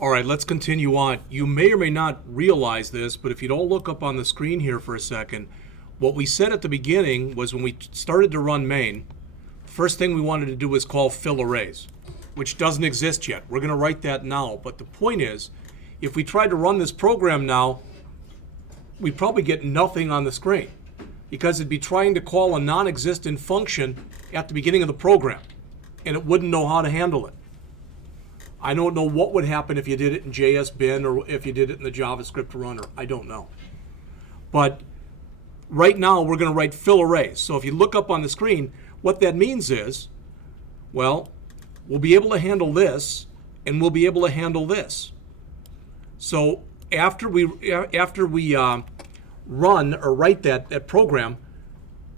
All right, let's continue on. You may or may not realize this, but if you don't look up on the screen here for a second, what we said at the beginning was when we started to run main, first thing we wanted to do was call fill arrays, which doesn't exist yet. We're going to write that now, but the point is, if we tried to run this program now, we'd probably get nothing on the screen because it'd be trying to call a non-existent function at the beginning of the program, and it wouldn't know how to handle it. I don't know what would happen if you did it in JS-bin or if you did it in the JavaScript runner. I don't know. But right now, we're going to write fill arrays. So if you look up on the screen, what that means is, well, we'll be able to handle this, and we'll be able to handle this. So after we run or write that program,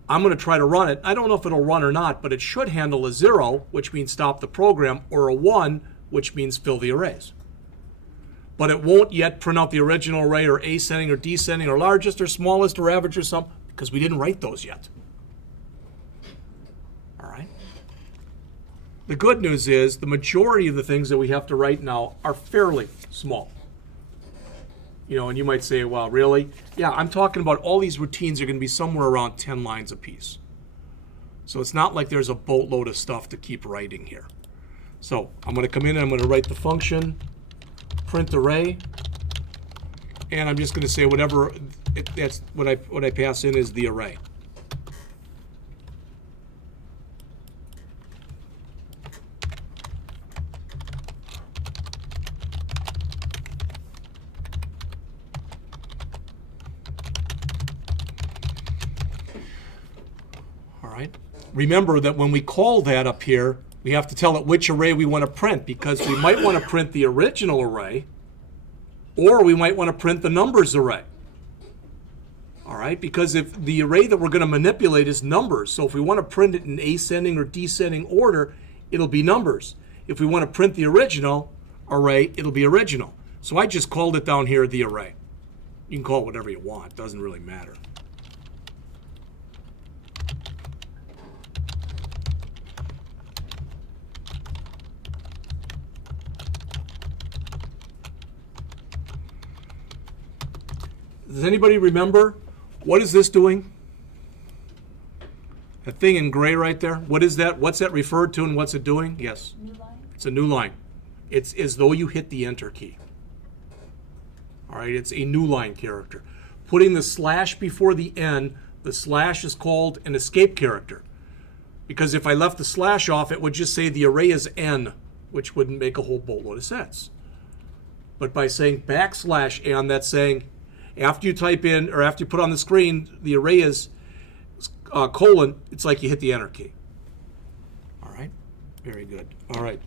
I'm going to try to run it. I don't know if it'll run or not, but it should handle a 0, which means stop the program, or a 1, which means fill the arrays. But it won't yet print out the original array or ascending or descending or largest or smallest or average or something because we didn't write those yet. All right. The good news is the majority of the things that we have to write now are fairly small. You know, and you might say, well, really? Yeah, I'm talking about all these routines are going to be somewhere around 10 lines apiece. So it's not like there's a boatload of stuff to keep writing here. So I'm going to come in and I'm going to write the function print array, and I'm just going to say whatever that's what I pass in is the array. All right. Remember that when we call that up here, we have to tell it which array we want to print because we might want to print the original array or we might want to print the numbers array. All right, because if the array that we're going to manipulate is numbers, so if we want to print it in ascending or descending order, it'll be numbers. If we want to print the original array, it'll be original. So I just called it down here the array. You can call it whatever you want, it doesn't really matter. Does anybody remember? What is this doing? That thing in gray right there? What is that? What's that referred to and what's it doing? Yes. New line? It's a new line. It's as though you hit the enter key. All right, it's a new line character. Putting the slash before the N, the slash is called an escape character. Because if I left the slash off, it would just say the array is N, which wouldn't make a whole boatload of sense. But by saying \N, that's saying after you type in, or after you put on the screen, the array is colon, it's like you hit the enter key. All right, very good. All right.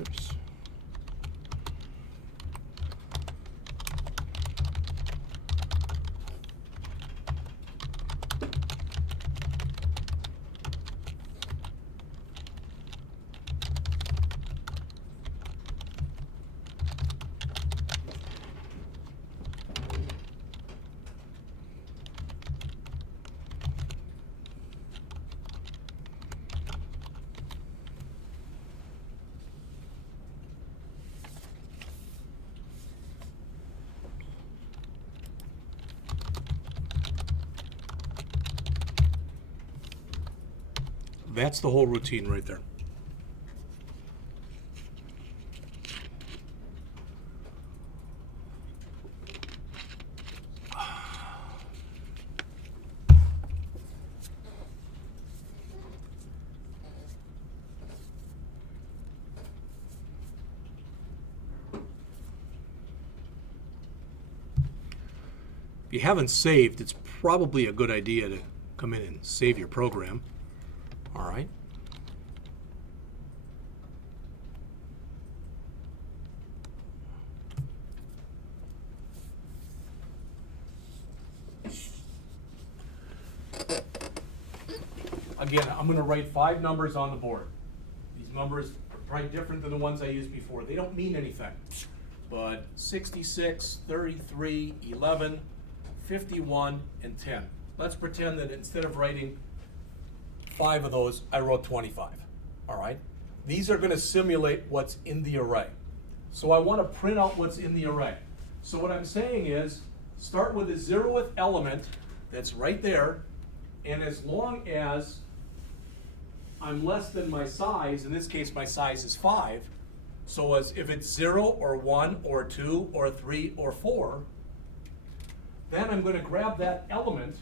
Oops. That's the whole routine right there. If you haven't saved, it's probably a good idea to come in and save your program. All right. Again, I'm going to write 5 numbers on the board. These numbers are probably different than the ones I used before. They don't mean anything. but 66, 33, 11, 51, and 10. Let's pretend that instead of writing 5 of those, I wrote 25. All right? These are going to simulate what's in the array. So I want to print out what's in the array. So what I'm saying is, start with the 0th element that's right there, and as long as I'm less than my size, in this case my size is 5, so as if it's 0 or 1 or 2 or 3 or 4, then I'm going to grab that element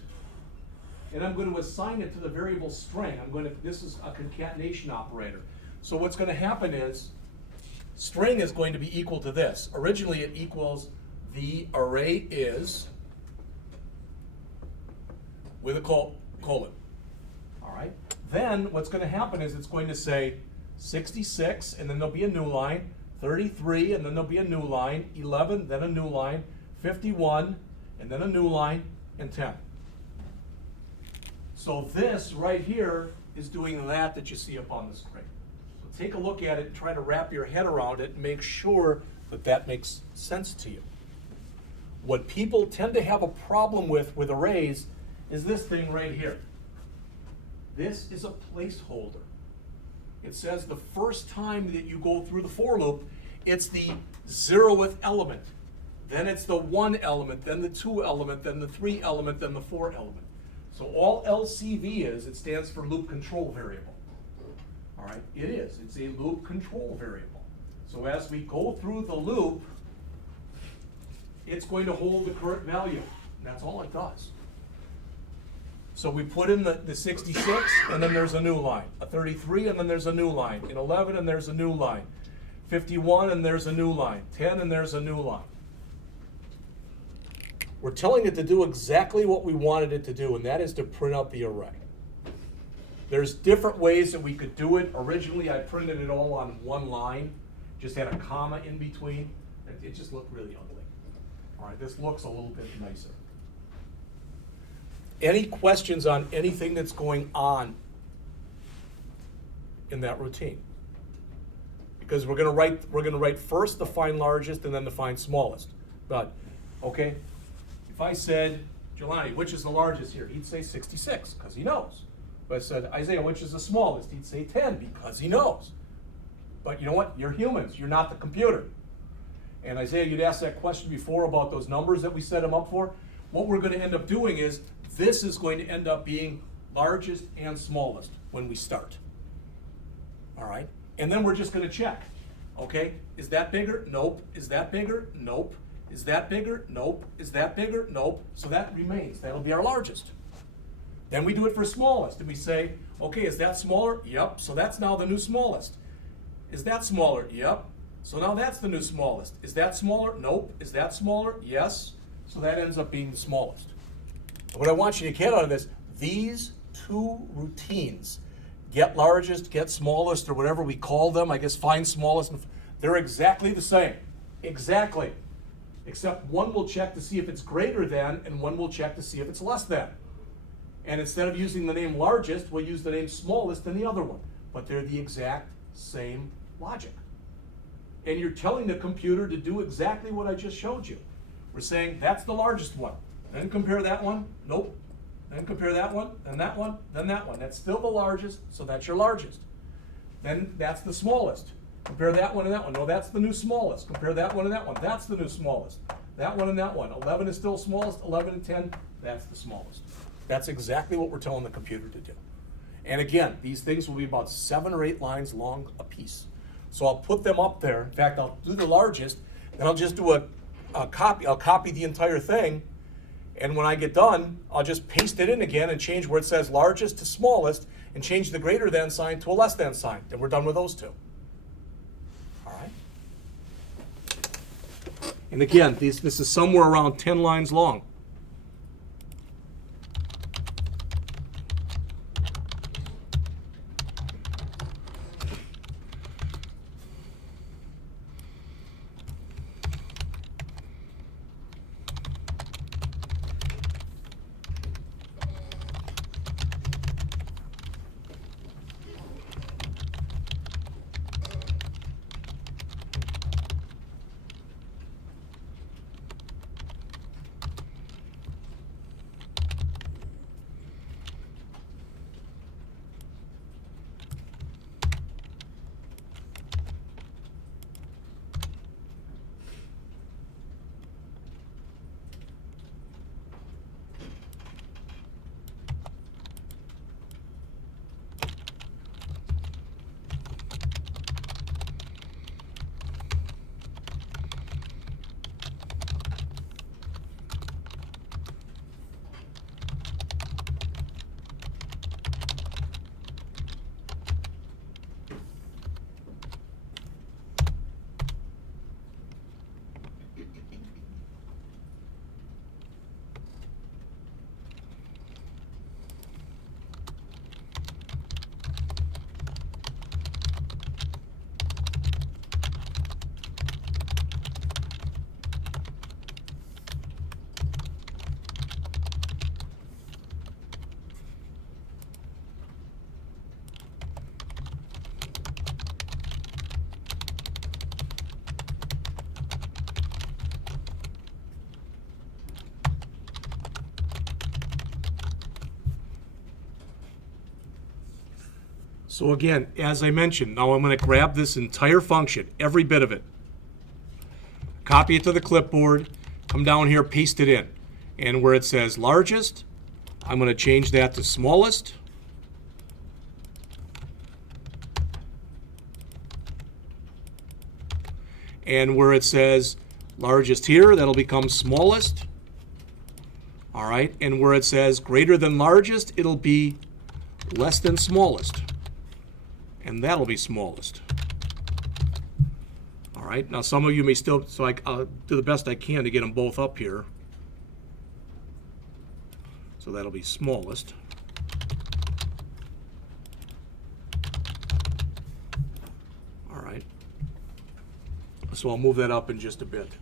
and I'm going to assign it to the variable string. This is a concatenation operator. So what's going to happen is, string is going to be equal to this. Originally it equals the array is with a colon. All right? Then what's going to happen is it's going to say 66, and then there'll be a new line, 33, and then there'll be a new line, 11, then a new line, 51, and then a new line, and 10. So this right here is doing that you see up on the screen. So take a look at it and try to wrap your head around it and make sure that that makes sense to you. What people tend to have a problem with arrays is this thing right here. This is a placeholder. It says the first time that you go through the for loop, it's the 0th element. Then it's the 1 element, then the 2 element, then the 3 element, then the 4 element. So all LCV is, it stands for loop control variable. All right, it is. It's a loop control variable. So as we go through the loop, it's going to hold the current value. That's all it does. So we put in the 66, and then there's a new line. A 33, and then there's a new line. An 11, and there's a new line. 51, and there's a new line. 10, and there's a new line. We're telling it to do exactly what we wanted it to do, and that is to print out the array. There's different ways that we could do it. Originally, I printed it all on one line, just had a comma in between. It just looked really ugly. All right, this looks a little bit nicer. Any questions on anything that's going on in that routine? Because we're going to write first the find largest and then the find smallest. But okay, if I said, Jelani, which is the largest here? He'd say 66 because he knows. If I said, Isaiah, which is the smallest? He'd say 10 because he knows. But you know what? You're humans. You're not the computer. And Isaiah, you'd asked that question before about those numbers that we set him up for. What we're going to end up doing is, this is going to end up being largest and smallest when we start. All right? And then we're just going to check. Okay? Is that bigger? Nope. Is that bigger? Nope. Is that bigger? Nope. Is that bigger? Nope. So that remains. That'll be our largest. Then we do it for smallest. And we say, okay, is that smaller? Yep. So that's now the new smallest. Is that smaller? Yep. So now that's the new smallest. Is that smaller? Nope. Is that smaller? Yes. So that ends up being the smallest. What I want you to get out of this, these two routines, get largest, get smallest, or whatever we call them, I guess find smallest, they're exactly the same. Exactly. Except one will check to see if it's greater than, and one will check to see if it's less than. And instead of using the name largest, we'll use the name smallest in the other one. But they're the exact same logic. And you're telling the computer to do exactly what I just showed you. We're saying that's the largest one. Then compare that one, nope. Then compare that one, then that one, then that one. That's still the largest, so that's your largest. Then that's the smallest. Compare that one and that one. No, that's the new smallest. Compare that one and that one. That's the new smallest. That one and that one. 11 is still smallest. 11 and 10, that's the smallest. That's exactly what we're telling the computer to do. And again, these things will be about 7 or 8 lines long a piece. So I'll put them up there. In fact, I'll do the largest, then I'll just do a copy. I'll copy the entire thing. And when I get done, I'll just paste it in again and change where it says largest to smallest and change the greater than sign to a less than sign. Then we're done with those two. All right? And again, this is somewhere around 10 lines long. So again, as I mentioned, now I'm going to grab this entire function, every bit of it, copy it to the clipboard, come down here, paste it in. And where it says largest, I'm going to change that to smallest. And where it says largest here, that'll become smallest. All right, and where it says greater than largest, it'll be less than smallest. And that'll be smallest. All right, now some of you may still, so I'll do the best I can to get them both up here. So that'll be smallest. All right. So I'll move that up in just a bit.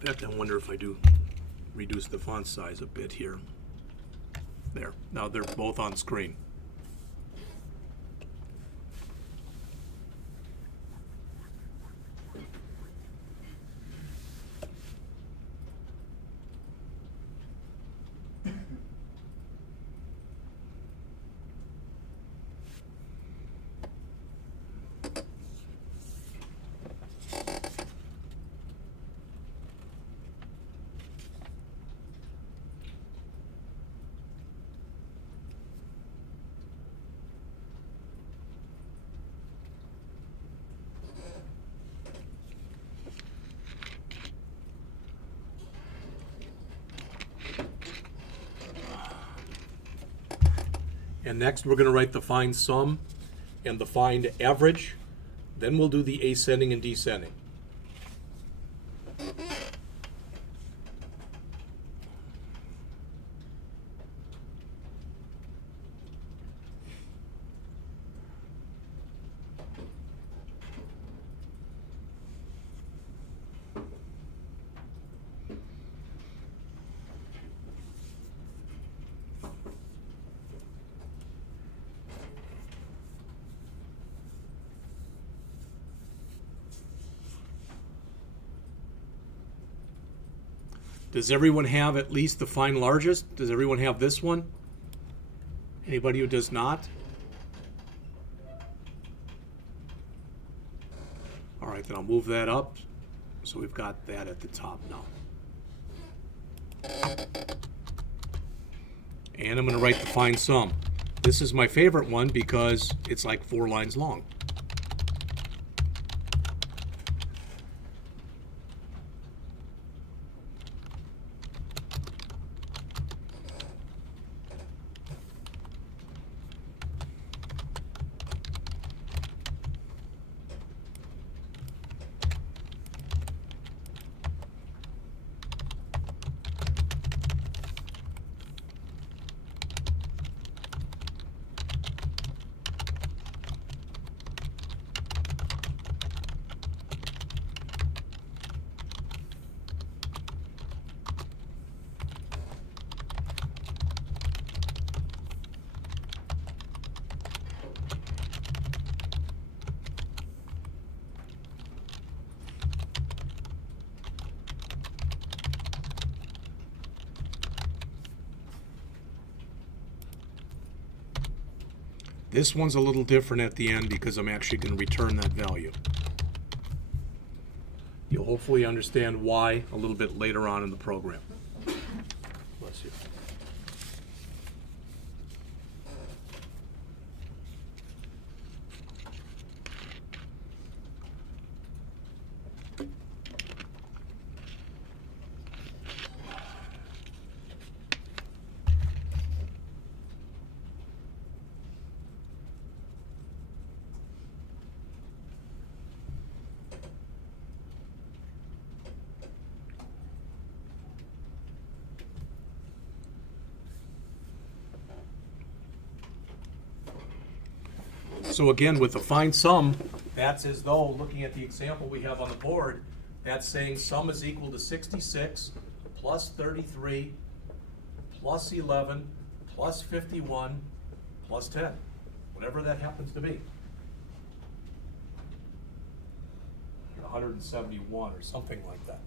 In fact, I wonder if I do reduce the font size a bit here. There. Now they're both on screen. And next we're going to write the find sum and the find average. Then we'll do the ascending and descending. Does everyone have at least the find largest? Does everyone have this one? Anybody who does not? All right, then I'll move that up. So we've got that at the top now. And I'm going to write the find sum. This is my favorite one because it's like 4 lines long. This one's a little different at the end because I'm actually going to return that value. You'll hopefully understand why a little bit later on in the program. Bless you. So again, with the find sum, That's as though, looking at the example we have on the board, that's saying sum is equal to 66 plus 33 plus 11 plus 51 plus 10, whatever that happens to be. 171 or something like that.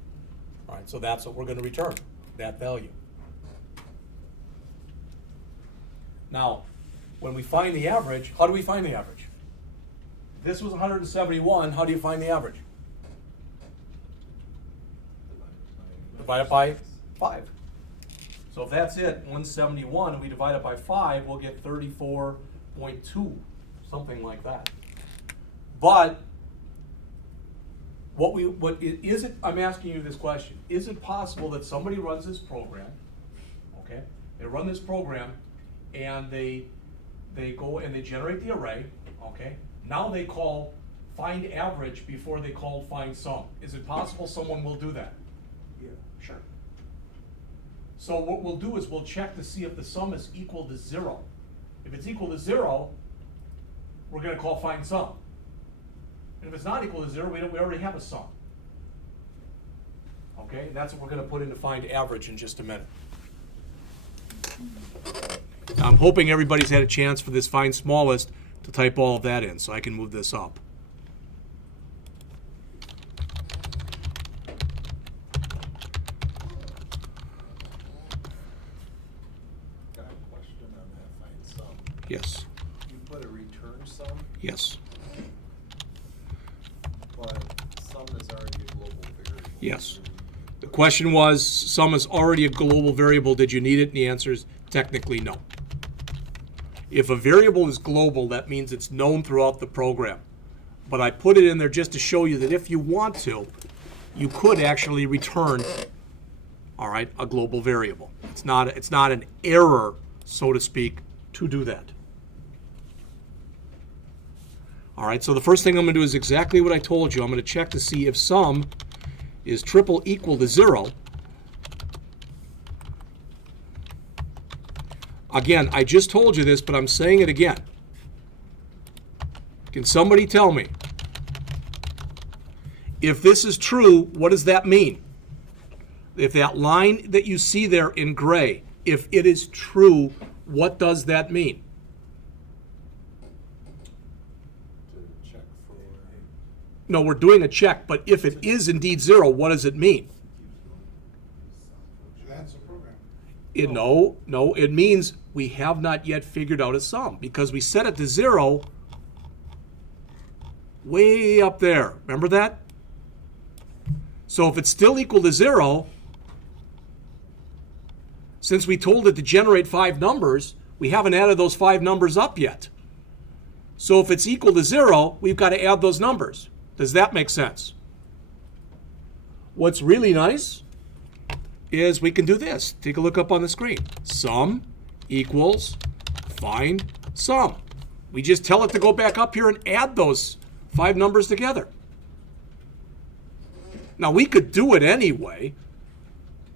All right, so that's what we're going to return, that value. Now, when we find the average, how do we find the average? If this was 171, how do you find the average? Divide it by 5. So if that's it, 171, and we divide it by 5, we'll get 34.2, something like that. But I'm asking you this question. Is it possible that somebody runs this program, okay? They run this program, and they go and they generate the array, okay? Now they call find average before they call find sum. Is it possible someone will do that? Yeah. Sure. So what we'll do is we'll check to see if the sum is equal to 0. If it's equal to 0, we're going to call find sum. And if it's not equal to 0, we already have a sum. Okay, and that's what we're going to put into find average in just a minute. Now, I'm hoping everybody's had a chance for this find smallest to type all of that in, so I can move this up. Got a question on that find sum. Yes. You put a return sum, Yes. but sum is already a global variable. Yes. The question was, sum is already a global variable. Did you need it? And the answer is technically no. If a variable is global, that means it's known throughout the program. But I put it in there just to show you that if you want to, you could actually return, all right, a global variable. It's not an error, so to speak, to do that. All right, so the first thing I'm going to do is exactly what I told you. I'm going to check to see if sum is triple equal to 0. Again, I just told you this, but I'm saying it again. Can somebody tell me? If this is true, what does that mean? If that line that you see there in gray, if it is true, what does that mean? To check for. No, we're doing a check, but if it is indeed 0, what does it mean? That's a program. No, it means we have not yet figured out a sum because we set it to 0 way up there. Remember that? So if it's still equal to 0, since we told it to generate 5 numbers, we haven't added those 5 numbers up yet. So if it's equal to 0, we've got to add those numbers. Does that make sense? What's really nice is we can do this. Take a look up on the screen. Sum equals find sum. We just tell it to go back up here and add those 5 numbers together. Now we could do it anyway,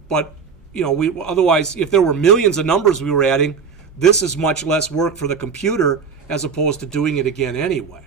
but otherwise, if there were millions of numbers we were adding, this is much less work for the computer as opposed to doing it again anyway.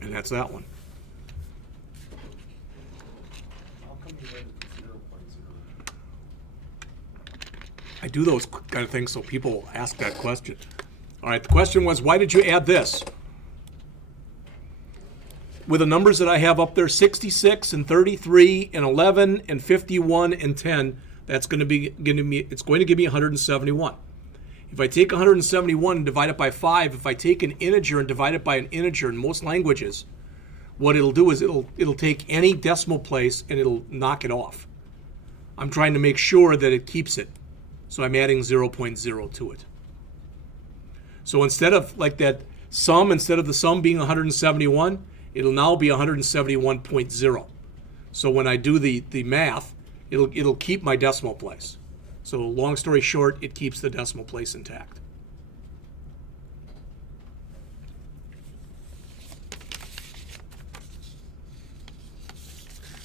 And that's that one. How come you went to 0.0? I do those kind of things so people will ask that question. All right, the question was, why did you add this? With the numbers that I have up there, 66 and 33 and 11 and 51 and 10, it's going to give me 171. If I take 171 and divide it by 5, if I take an integer and divide it by an integer in most languages, what it'll do is it'll take any decimal place and it'll knock it off. I'm trying to make sure that it keeps it. So I'm adding 0.0 to it. So instead of like that sum, instead of the sum being 171, it'll now be 171.0. So when I do the math, it'll keep my decimal place. So long story short, it keeps the decimal place intact.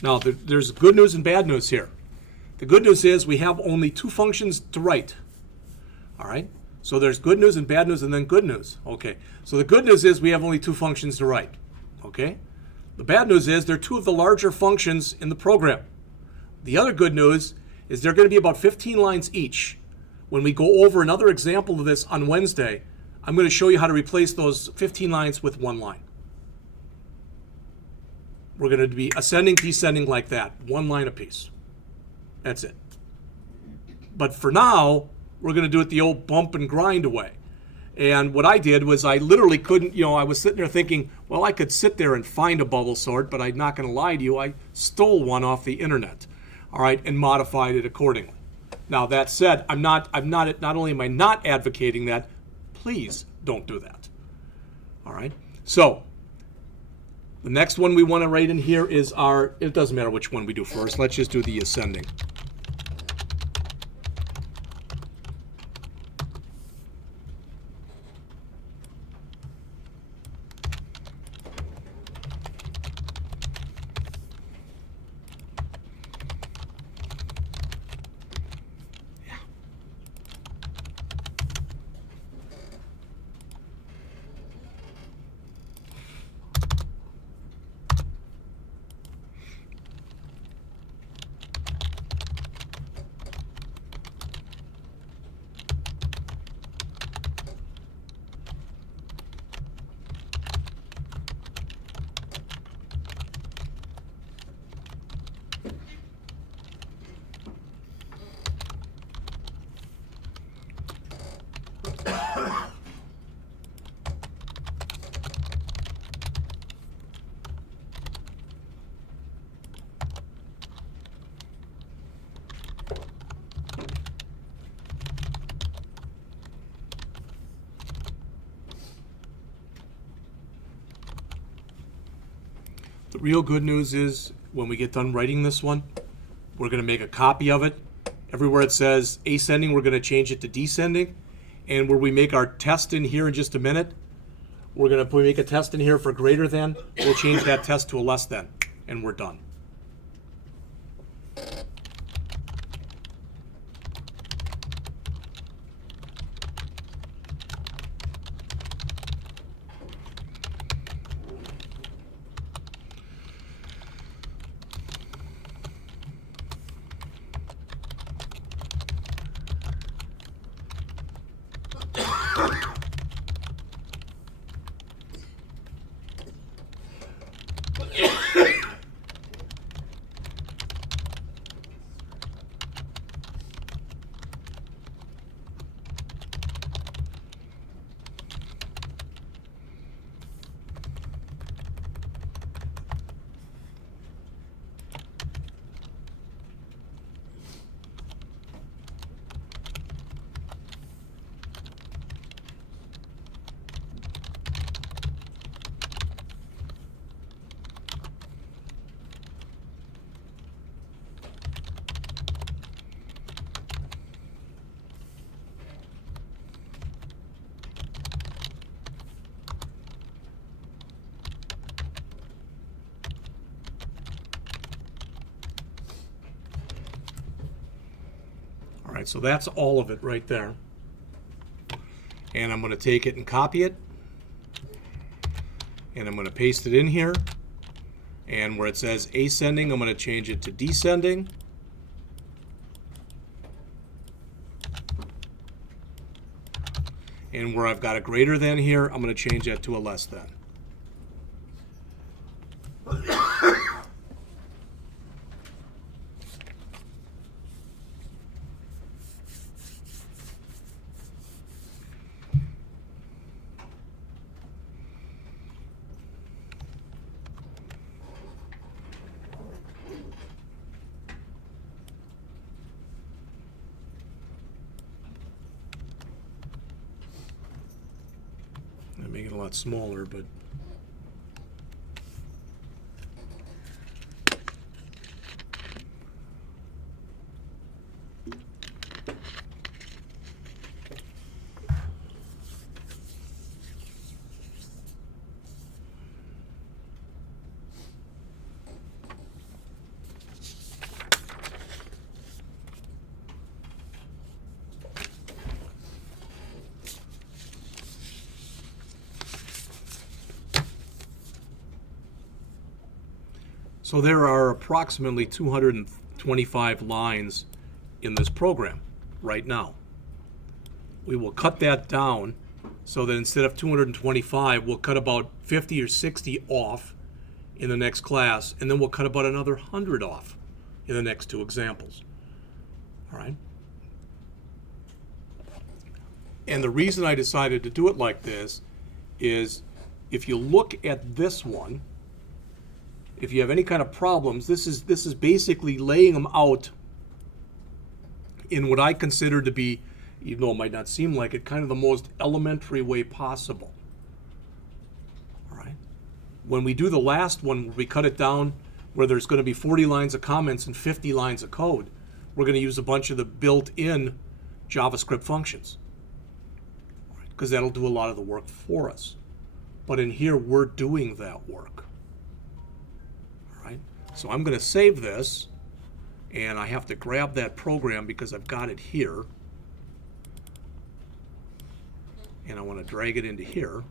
Now, there's good news and bad news here. The good news is we have only two functions to write. All right? So there's good news and bad news and then good news. Okay. So the good news is we have only two functions to write. Okay? The bad news is they're two of the larger functions in the program. The other good news is they're going to be about 15 lines each. When we go over another example of this on Wednesday, I'm going to show you how to replace those 15 lines with one line. We're going to be ascending, descending like that, one line apiece. That's it. But for now, we're going to do it the old bump and grind way. And what I did was I literally couldn't, I was sitting there thinking, well, I could sit there and find a bubble sort, but I'm not going to lie to you, I stole one off the internet, all right, and modified it accordingly. Now that said, not only am I not advocating that, please don't do that. All right. So the next one we want to write in here is it doesn't matter which one we do first. Let's just do the ascending. The real good news is when we get done writing this one, we're going to make a copy of it. Everywhere it says ascending, we're going to change it to descending. And where we make our test in here in just a minute, we're going to make a test in here for greater than. We'll change that test to a less than, and we're done. All right, so that's all of it right there. And I'm going to take it and copy it. And I'm going to paste it in here. And where it says ascending, I'm going to change it to descending. And where I've got a greater than here, I'm going to change that to a less than. a lot smaller, but so there are approximately 225 lines in this program right now. We will cut that down so that instead of 225, we'll cut about 50 or 60 off in the next class, and then we'll cut about another 100 off in the next two examples. All right? And the reason I decided to do it like this is if you look at this one, if you have any kind of problems, this is basically laying them out in what I consider to be, even though it might not seem like it, kind of the most elementary way possible. All right. When we do the last one, we cut it down where there's going to be 40 lines of comments and 50 lines of code. We're going to use a bunch of the built-in JavaScript functions, because that'll do a lot of the work for us. But in here, we're doing that work. So I'm going to save this, and I have to grab that program because I've got it here. And I want to drag it into here,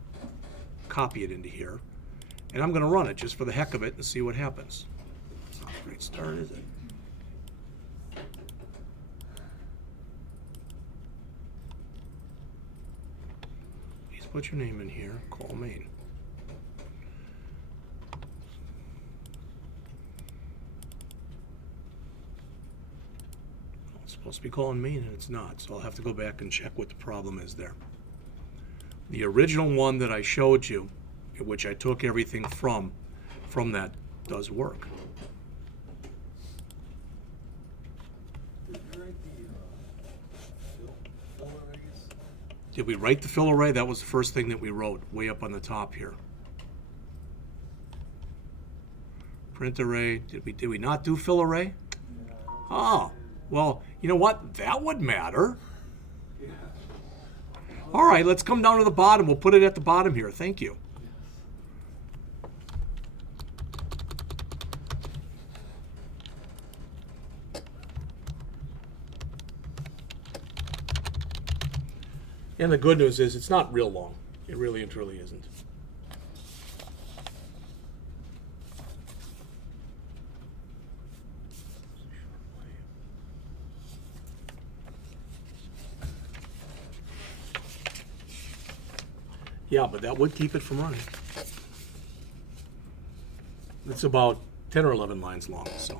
copy it into here, and I'm going to run it just for the heck of it and see what happens. It's not a great start, is it? Please put your name in here, call main. Supposed to be calling main, and it's not, so I'll have to go back and check what the problem is there. The original one that I showed you, which I took everything from that, does work. Did you write the fill arrays? Did we write the fill array? That was the first thing that we wrote, way up on the top here. Print array, did we not do fill array? Yeah, Oh, well, you know what? That would matter. yeah. All right, let's come down to the bottom. We'll put it at the bottom here. Thank you. And the good news is it's not real long. It really and truly isn't. Yeah, but that would keep it from running. It's about 10 or 11 lines long, so.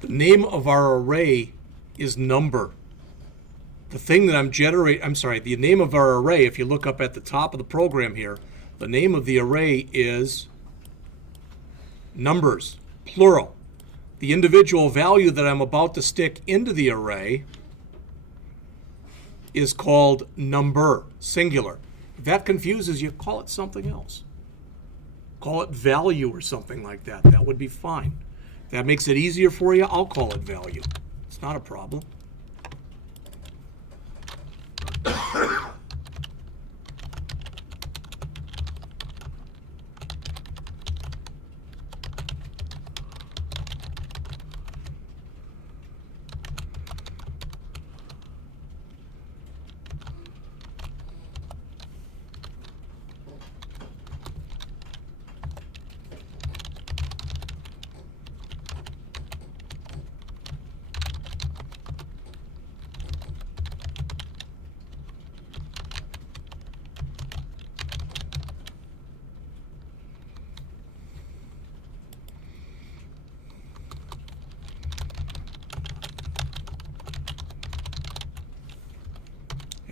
The name of our array is number. The thing that the name of our array, if you look up at the top of the program here, the name of the array is numbers, plural. the individual value that I'm about to stick into the array is called number, singular. If that confuses you, call it something else. Call it value or something like that. That would be fine. If that makes it easier for you, I'll call it value. It's not a problem.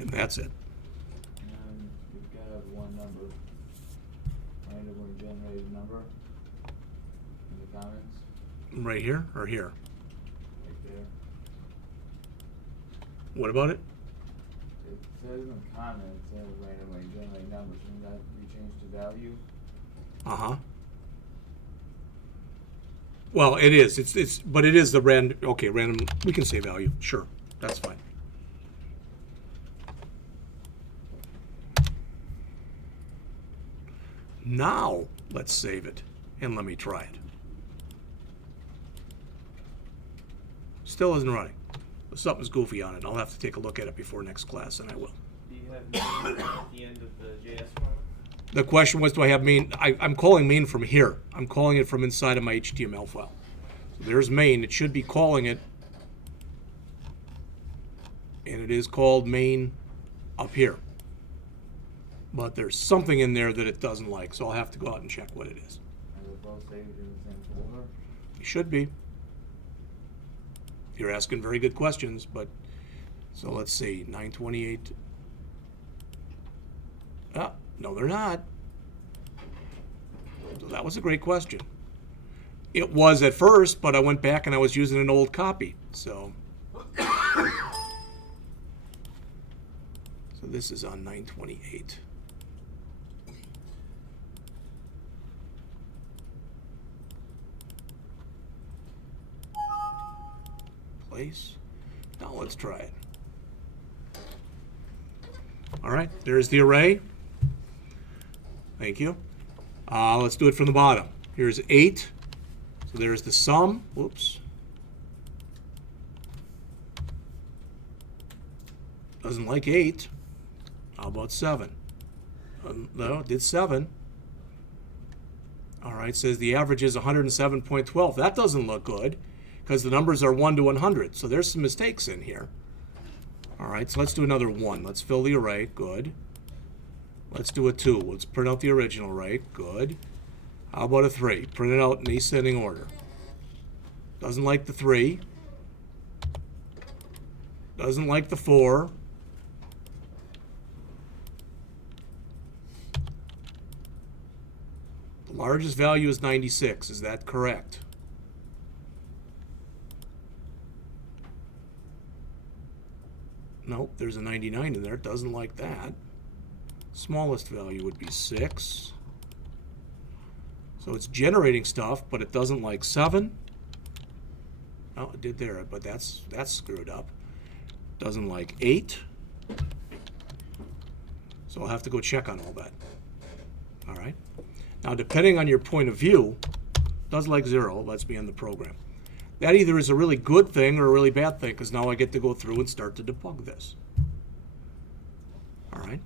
And that's it. And we've got one number, randomly generated number in the comments, Right here or here? right there. What about it? It says in the comments, it says randomly generated number, shouldn't that be changed to value? Uh-huh. Well, it is. But it is the random. Okay, random. We can say value. Sure, that's fine. Now let's save it and let me try it. Still isn't running. Something's goofy on it. I'll have to take a look at it before next class, and I will. Do you have main at the end of the JS file? The question was, do I have main? I'm calling main from here. I'm calling it from inside of my HTML file. So there's main. It should be calling it. And it is called main up here. But there's something in there that it doesn't like, so I'll have to go out and check what it is. Are they both saved in the same folder? It should be. You're asking very good questions, but so let's see, 928. Ah, no, they're not. So that was a great question. It was at first, but I went back and I was using an old copy. So this is on 928. Place. Now let's try it. All right, there's the array. Thank you. Let's do it from the bottom. Here's 8. So there's the sum. Whoops. Doesn't like 8. How about 7? No, it did 7. All right, says the average is 107.12. That doesn't look good because the numbers are 1 to 100. So there's some mistakes in here. All right, so let's do another 1. Let's fill the array. Good. Let's do a 2. Let's print out the original array. Good. How about a 3? Print it out in ascending order. Doesn't like the 3. Doesn't like the 4. The largest value is 96. Is that correct? Nope, there's a 99 in there. It doesn't like that. Smallest value would be 6. So it's generating stuff, but it doesn't like 7. Oh, it did there, but that's screwed up. Doesn't like 8. So I'll have to go check on all that. All right. Now, depending on your point of view, does like 0, lets me end the program. That either is a really good thing or a really bad thing, because now I get to go through and start to debug this. All right.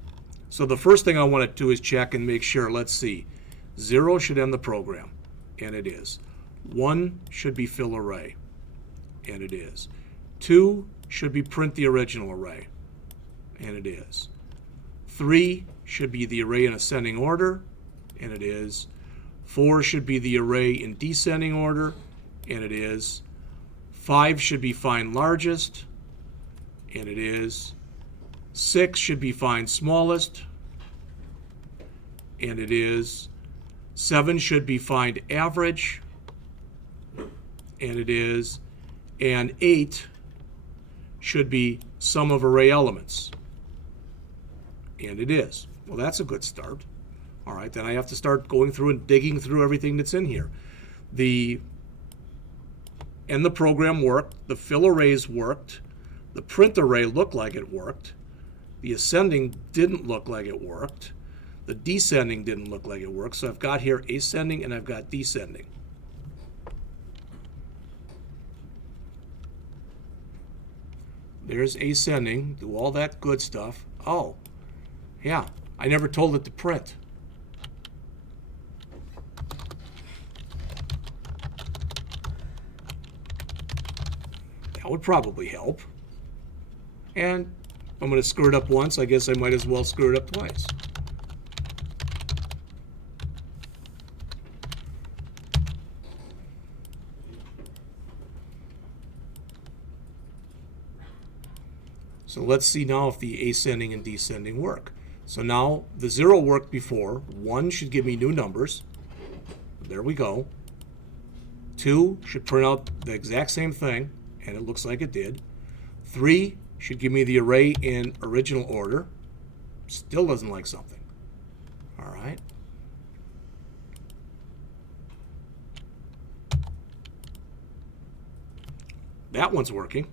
So the first thing I want to do is check and make sure. Let's see. 0 should end the program, and it is. 1 should be fill array, and it is. 2 should be print the original array, and it is. 3 should be the array in ascending order, and it is. 4 should be the array in descending order, and it is. 5 should be find largest, and it is. 6 should be find smallest, and it is. 7 should be find average, and it is, and 8 should be sum of array elements. And it is. Well, that's a good start. All right, then I have to start going through and digging through everything that's in here. The program worked, the fill arrays worked, the print array looked like it worked, the ascending didn't look like it worked, the descending didn't look like it worked, so I've got here ascending and I've got descending. There's ascending, do all that good stuff. Oh, yeah, I never told it to print. That would probably help. And if I'm going to screw it up once, I guess I might as well screw it up twice. So let's see now if the ascending and descending work. So now the 0 worked before. 1 should give me new numbers. There we go. 2 should print out the exact same thing, and it looks like it did. 3 should give me the array in original order. Still doesn't like something. All right. That one's working.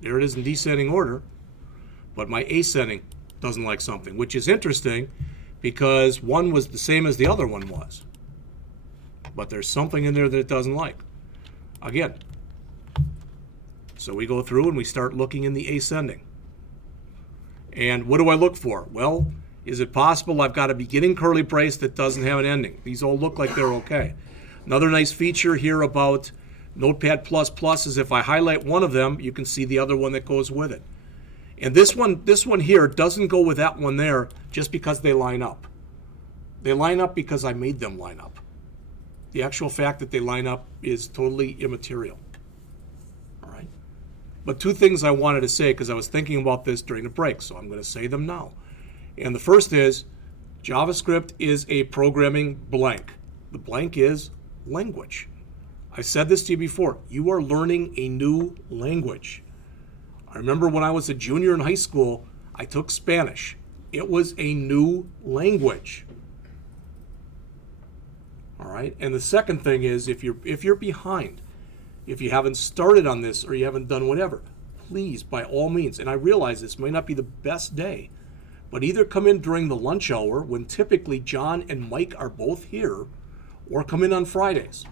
There it is in descending order, but my ascending doesn't like something, which is interesting because one was the same as the other one was. But there's something in there that it doesn't like. Again, so we go through and we start looking in the ascending. And what do I look for? Well, is it possible I've got a beginning curly brace that doesn't have an ending? These all look like they're okay. Another nice feature here about Notepad++ is if I highlight one of them, you can see the other one that goes with it. And this one here doesn't go with that one there just because they line up. They line up because I made them line up. The actual fact that they line up is totally immaterial. All right. But two things I wanted to say because I was thinking about this during the break, so I'm going to say them now. And the first is JavaScript is a programming blank. The blank is language. I said this to you before. You are learning a new language. I remember when I was a junior in high school, I took Spanish. It was a new language. All right. And the second thing is, if you're behind, if you haven't started on this or you haven't done whatever, please, by all means, and I realize this may not be the best day, but either come in during the lunch hour when typically John and Mike are both here, or come in on Fridays.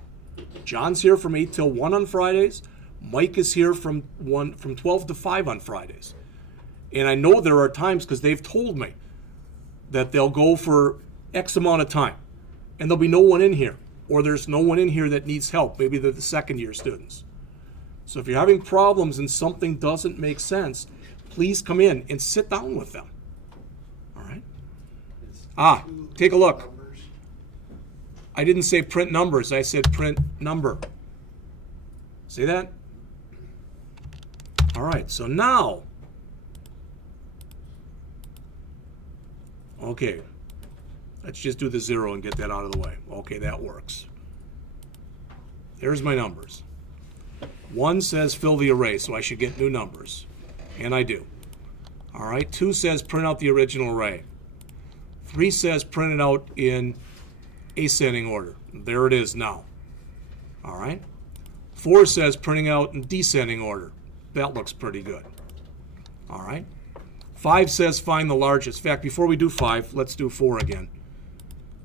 John's here from 8 till 1 on Fridays. Mike is here from 12 to 5 on Fridays. And I know there are times, because they've told me, that they'll go for X amount of time. And there'll be no one in here. Or there's no one in here that needs help. Maybe they're the second year students. So if you're having problems and something doesn't make sense, please come in and sit down with them. All right? Take a look. I didn't say print numbers, I said print number. See that? All right, so now, okay, let's just do the 0 and get that out of the way. Okay, that works. There's my numbers. 1 says fill the array, so I should get new numbers, and I do. All right, 2 says print out the original array. 3 says print it out in ascending order. There it is now. All right. 4 says printing out in descending order. That looks pretty good. All right. 5 says find the largest. In fact, before we do 5, let's do 4 again.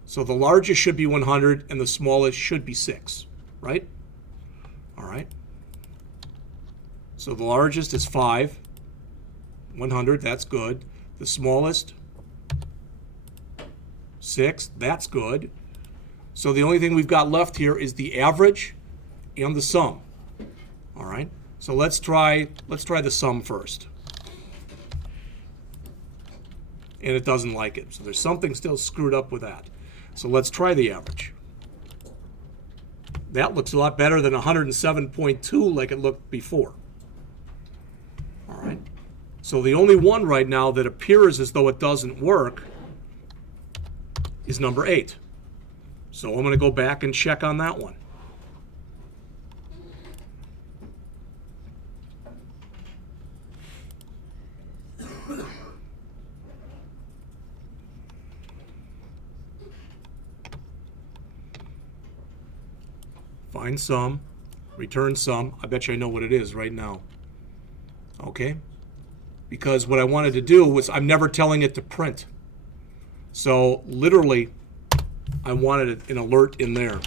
So the largest should be 100 and the smallest should be 6, right? All right. So the largest is 5. 100, that's good. The smallest, 6, that's good. So the only thing we've got left here is the average and the sum. All right. So let's try the sum first. And it doesn't like it. So there's something still screwed up with that. So let's try the average. That looks a lot better than 107.2 like it looked before. All right. So the only one right now that appears as though it doesn't work is number 8. So I'm going to go back and check on that one. Find sum, return sum. I bet you I know what it is right now. Okay? Because what I wanted to do was, I'm never telling it to print. So literally, I wanted an alert in there.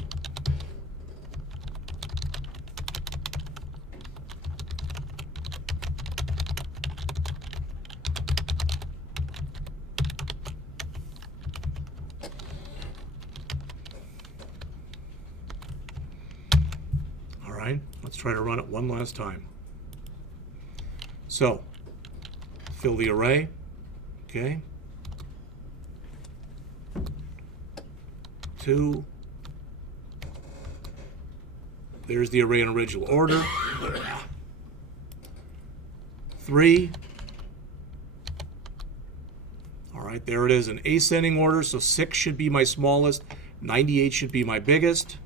All right, let's try to run it one last time. So, fill the array, okay. 2. There's the array in original order. 3. All right, there it is in ascending order, so 6 should be my smallest, 98 should be my biggest.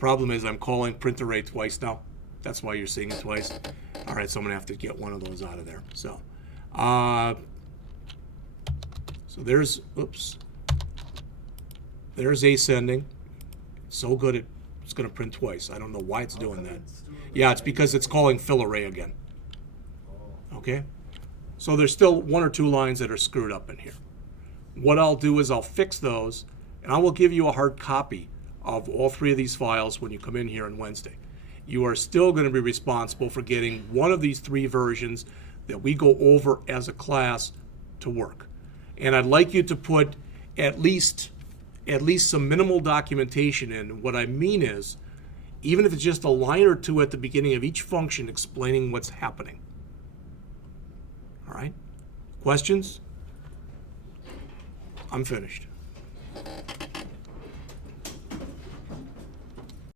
Problem is I'm calling print array twice now. That's why you're seeing it twice. All right, so I'm gonna have to get one of those out of there. So there's, oops. There's ascending. So good it's going to print twice. I don't know why it's doing that. Yeah, it's because it's calling fill array again. Okay? So there's still 1 or 2 lines that are screwed up in here. What I'll do is I'll fix those, and I will give you a hard copy of all 3 of these files when you come in here on Wednesday. You are still going to be responsible for getting one of these 3 versions that we go over as a class to work. And I'd like you to put at least some minimal documentation in. What I mean is, even if it's just a line or 2 at the beginning of each function explaining what's happening. All right? Questions? I'm finished.